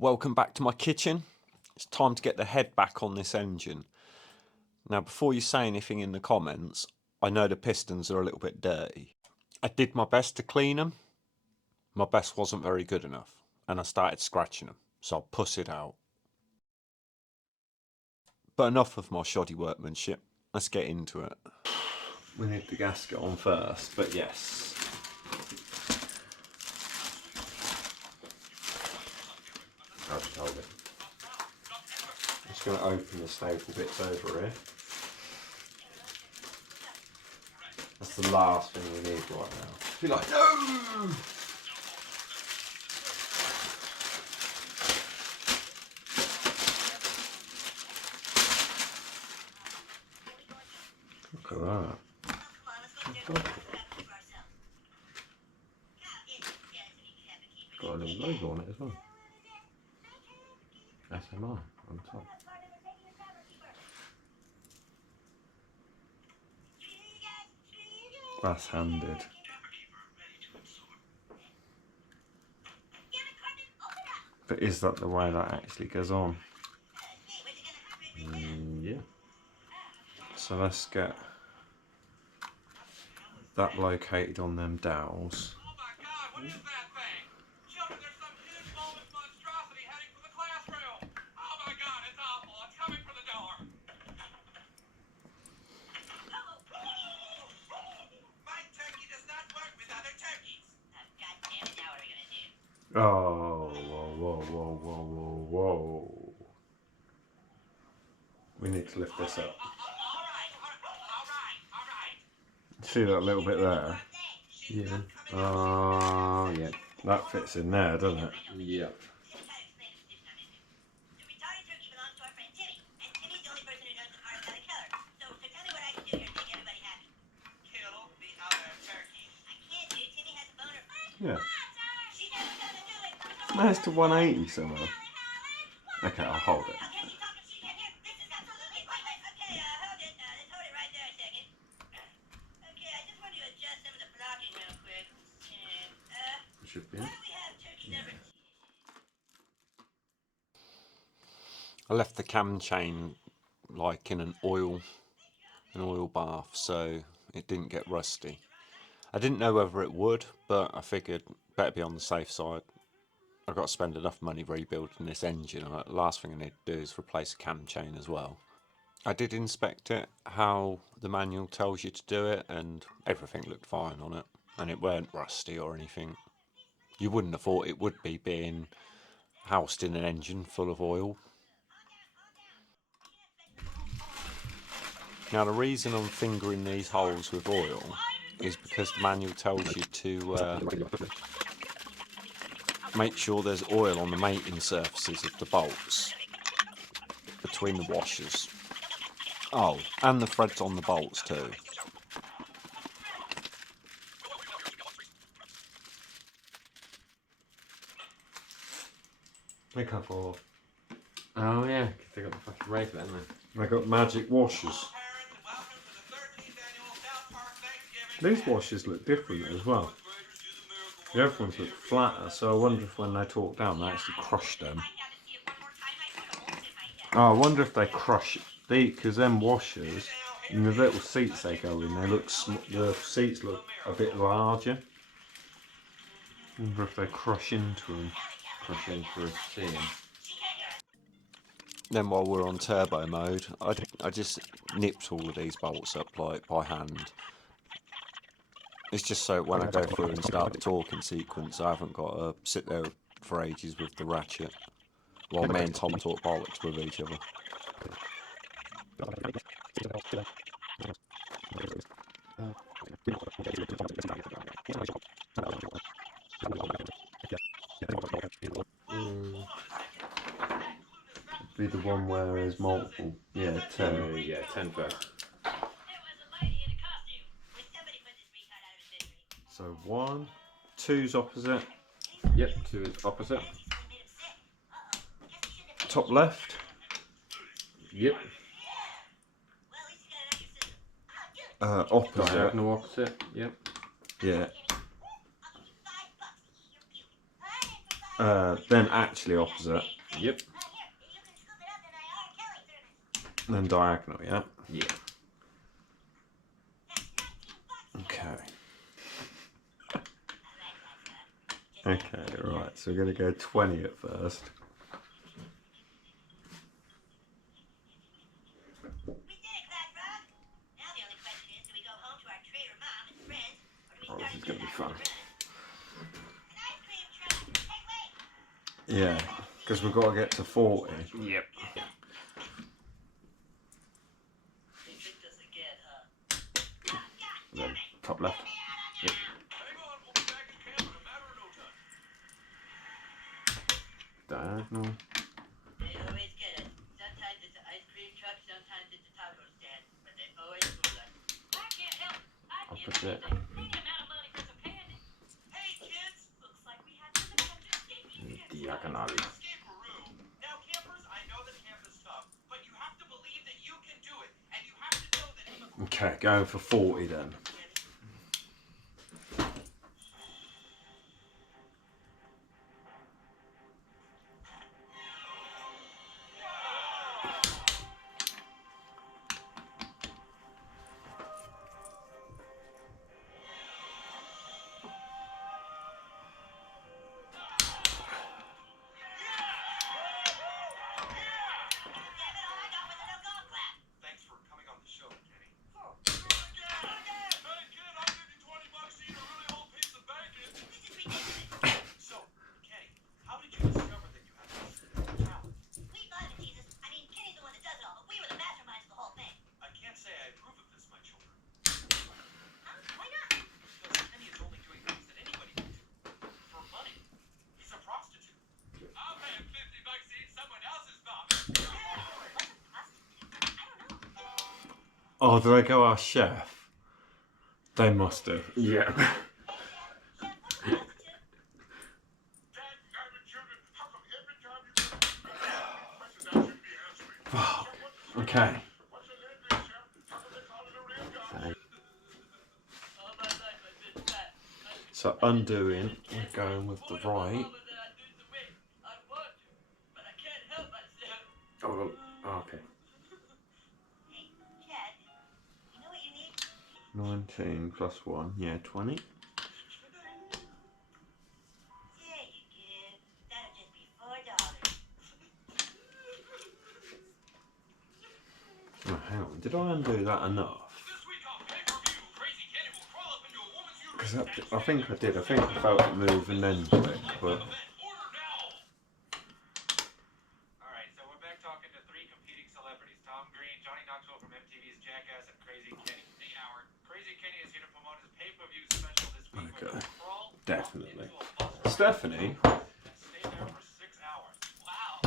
Welcome back to my kitchen. It's time to get the head back on this engine. Now, before you say anything in the comments, I know the pistons are a little bit dirty. I did my best to clean them. My best wasn't very good enough, and I started scratching them, so I'll puss it out. But enough of my shoddy workmanship. Let's get into it. We need the gasket on first, but yes. I'll just hold it. I'm just going to open the staple bits over here. That's the last thing we need right now. Be like, no! Look at that. Got a little logo on it as well. SMI on top. Glass handed. But is that the way that actually goes on? Yeah. So let's get that located on them dowels. Oh, whoa, whoa, whoa, whoa, whoa, whoa. We need to lift this up. See that little bit there? Yeah. Oh, yeah. That fits in there, doesn't it? Yeah. Yeah. Nice to 180 somehow. Okay, I'll hold it. Should be. I left the cam chain like in an oil bath, so it didn't get rusty. I didn't know whether it would, but I figured better be on the safe side. I've got to spend enough money rebuilding this engine. The last thing I need to do is replace a cam chain as well. I did inspect it, how the manual tells you to do it, and everything looked fine on it. And it weren't rusty or anything. You wouldn't have thought it would be, being housed in an engine full of oil. Now the reason I'm fingering these holes with oil is because the manual tells you to make sure there's oil on the mating surfaces of the bolts between the washers. Oh, and the threads on the bolts too. A couple. Oh yeah, because they got the fucking razor, haven't they? They got magic washers. These washers look different as well. The other ones look flatter, so I wonder if when they torque down they actually crush them. Oh, I wonder if they crush these, because them washers and the little seats they go in, they look the seats look a bit larger. I wonder if they crush into them. Crush into a seam. Then while we're on turbo mode, I just nipped all of these bolts up like by hand. It's just so when I go through and start the torquing sequence, I haven't got to sit there for ages with the ratchet while me and Tom talk bollocks with each other. Be the one where there's multiple. Yeah, 10. Yeah, 10 first. So 1, 2's opposite. Yep, 2 is opposite. Top left. Yep. Opposite. Diagonal opposite. Yep. Yeah. then actually opposite, Yep. then diagonal, yeah? Yeah. Okay. Okay, right, so we're going to go 20 at first. Oh, this is going to be fun. Yeah, because we've got to get to 40. Yep. Then top left. Yep. Diagonal. They always get it. Sometimes it's an ice cream truck, sometimes it's a taco stand, but they always fool us. I can't help. I give Opposite. anything. Any amount of money for some candy. Hey kids, looks like we have some escape. Diagonal. Escape room. Now campers, I know that camp is tough, but you have to believe that you can do it, and you have to know that. Okay, going for 40 then. Thanks for coming on the show, Kenny. Hey kid, I'll give you $20 to eat a really whole piece of bacon. This is ridiculous. So, Kenny, how did you discover that you had this talent? We thought of it, Jesus. I mean, Kenny's the one that does it all, but we were the masterminds of the whole thing. I can't say I approve of this, my children. Why not? Because Kenny is only doing things that anybody can do. For money. He's a prostitute. I'll pay him $50 to eat someone else's vomit. Oh, do they go our chef? They must do. Yeah. Okay. So undoing, we're going with the right. Oh, okay. 19 plus 1, yeah, 20. Oh, hang on, did I undo that enough? Because I think I did. I think I felt it move and then click, but. Alright, so we're back talking to three competing celebrities. Tom Green, Johnny Knoxville from MTV's Jackass, and Crazy Kenny. Hey, Howard. Crazy Kenny is here to promote his pay-per-view special this week. Okay. Crawl Definitely. into a bus Stephanie? and stay there for 6 hours. Wow.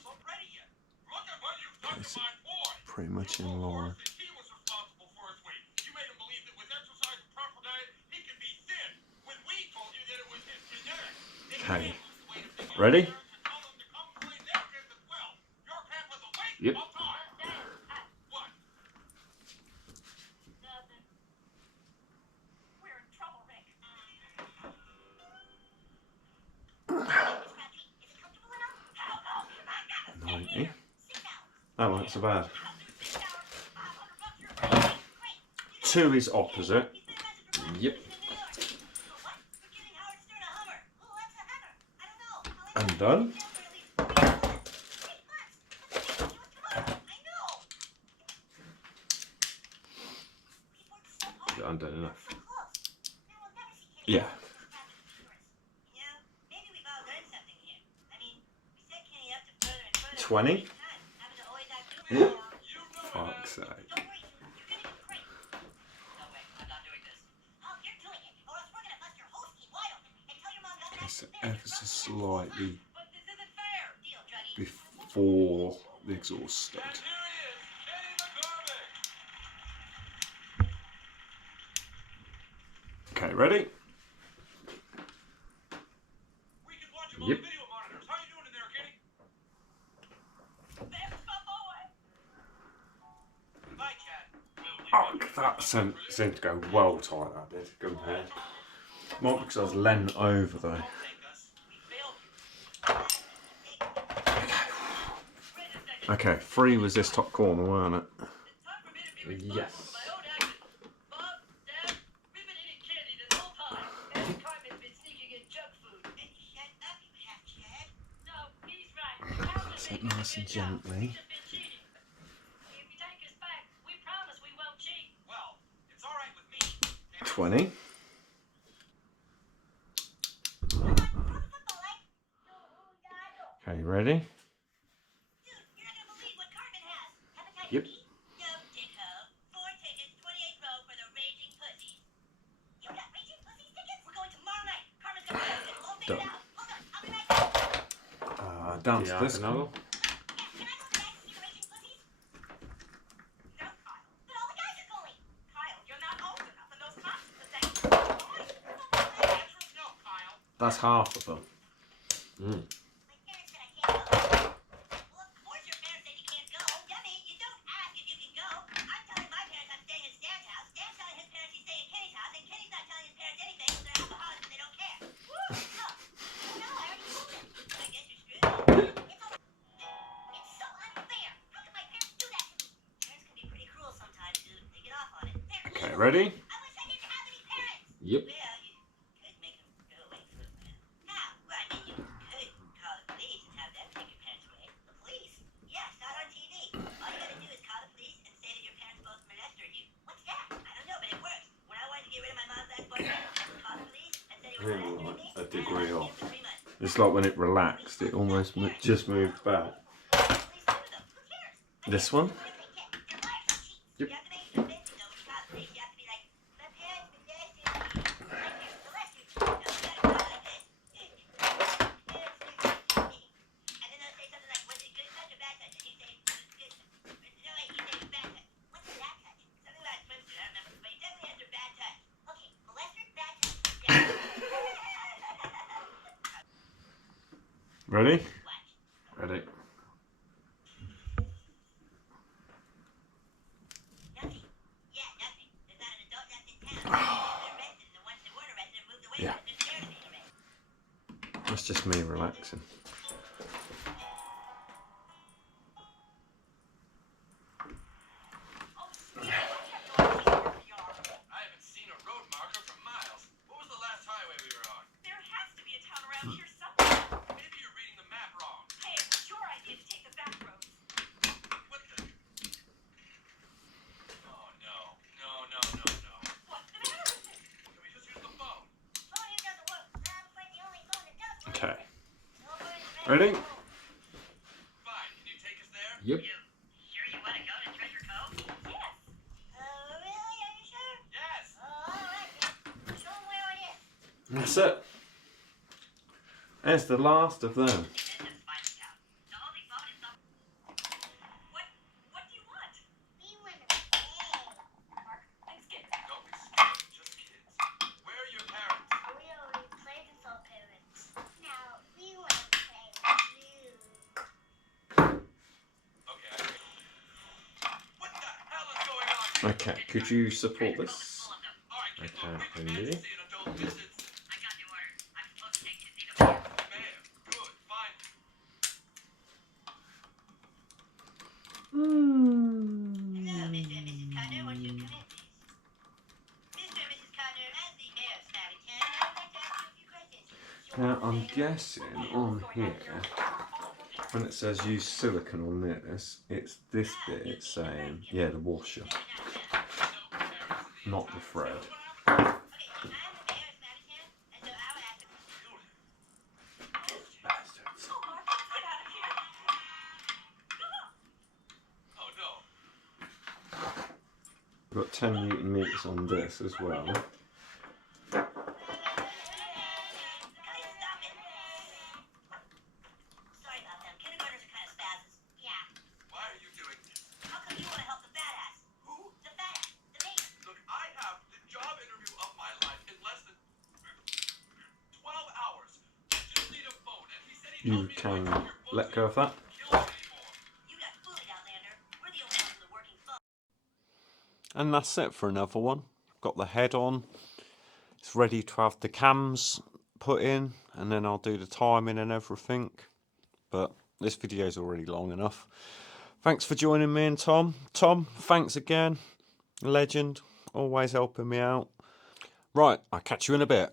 So ready yet. Look at what you've done to my boy. Pretty much in line. He was responsible for his weight. You made him believe that with exercise and proper diet, he could be thin. When we told you that it was his genetics. Okay. Ready? Yep. What? We're in trouble, Rick. 90. That wasn't so bad. 2 is opposite. Yep. Undone. Is it undone enough? Yeah. 20. Fuck's sake. It's ever so slightly before the exhaust stud. Okay, ready? Yep. Oh, that seemed to go well tight, that did, compared. Not because I was leant over though. Okay, 3 was this top corner, weren't it? It's time for me to be responsible Yes. for my own actions. Bob, Dad, we've been eating candy this whole time. And Carmen's been sneaking in junk food. Shut up, you half Chad. No, he's right. The cows have Sit been nice and gently. We've just been cheating. If you take us back, we promise we won't cheat. Well, it's all right with me. 20. Okay, ready? Dude, you're not gonna believe what Carmen has. Hepatitis Yep. B? No, dicko. 4 tickets, 28th row for the Raging Pussies. You got Raging Pussies tickets? We're going tomorrow night. Carmen's gonna post it. We'll figure it Done. out. Hold on, I'll be right back. Down to Yeah, this another. one. Yeah, can I go back to see the Raging Pussies? No, Kyle. But all the guys are going. Kyle, you're not old enough, and those cops are saying boys. No, Kyle. That's half of them. Mm. My parents said I can't go. Well, of course your parents said you can't go. Dummy, you don't ask if you can go. I'm telling my parents I'm staying at Stan's house. Stan's telling his parents he's staying at Kenny's house, and Kenny's not telling his parents anything because they're alcoholics and they don't care. Woo! Look. No, I already told them. I guess you're screwed. It's so unfair. How can my parents do that to me? Parents can be pretty cruel sometimes, dude. They get off on it. They're Okay, evil. ready? I wish I didn't have any parents. Yep. Well, you could make them go away for a while. How? Well, I mean, you could call the police and have them take your parents away. The police? Yes, not on TV. All you gotta do is call the police and say that your parents both molested you. What's that? I don't know, but it works. When I wanted to get rid of my mom's ex-boyfriend, I just called the police and said he was Really molesting like me. a and I degree locked him off. for 3 months. It's like when it relaxed, it almost just moved back. Police live with them. Who cares? This one? Whatever they get. They're liars and cheats. Yep. You have to make it convincing, though. When you call the police, you have to be like, my parents molested me. My parents molested you. No, you gotta call like this. Parents molested me. And then they'll say something like, was it a good touch or bad touch? And you say, it was good touch. No, wait, you say it was bad touch. What's a bad touch? Something about a swimsuit, I don't remember. But you definitely answer bad touch. Okay, molester, bad touch. Yeah. Ready? Watch. Ready. Nothing. Yeah, nothing. There's not an adult left in town. They're arrested, and the ones that weren't arrested are moved away Yeah. because they're scared of being arrested. That's just me relaxing. I haven't seen a road marker for miles. What was the last highway we were on? There has to be a town around here somewhere. Maybe you're reading the map wrong. Hey, it was your idea to take the back roads. What the? Oh, no. No, no, no, no. What's the matter with it? Can we just use the phone? Phone here doesn't work. I'm afraid the only phone that does work. Okay. Over in the Ready? Fine. Can you take us there? Yep. You sure you want to go to Treasure Cove? Yes. Really? Are you sure? Yes. All right. Then. Show 'em where it is. That's it. There's the last of them. What do you want? We want to play. Mark, thanks, kids. Don't be scared, just kids. Where are your parents? We already played with our parents. Now we want to play with you. Okay. What the hell is going on? Okay, could you support this? All right, kids, Okay, look, we can can you? see an adult visits. I got the order. I'm supposed to take you to see the mayor. Mayor, good, fine. Hello, Mr. and Mrs. Connor. Won't you come in, please? Mr. and Mrs. Connor, as the mayor of Smabbington, I would like to ask you a few questions. Now I'm guessing on here, when it says use silicone on this, it's this bit it's saying, yeah, the washer, not the thread. Okay, I'm the mayor of Smabbington, and so I would ask Bastards. Oh, Mark, get out of here. Oh, no. We've got 10 Newton meters on this as well. Guys, stop it. Sorry about them. Kindergartners are kind of spazzes. Yeah. Why are you doing this? How come you want to help the badass? Who? The badass. The mayor. Look, I have the job interview of my life in less than 12 hours. I just need a phone, and he said he You can let go of that. You got food, Outlander. We're the only ones with a working phone. And that's it for another one. Got the head on. It's ready to have the cams put in, and then I'll do the timing and everything. But this video is already long enough. Thanks for joining me and Tom. Tom, thanks again. Legend, always helping me out. Right, I'll catch you in a bit.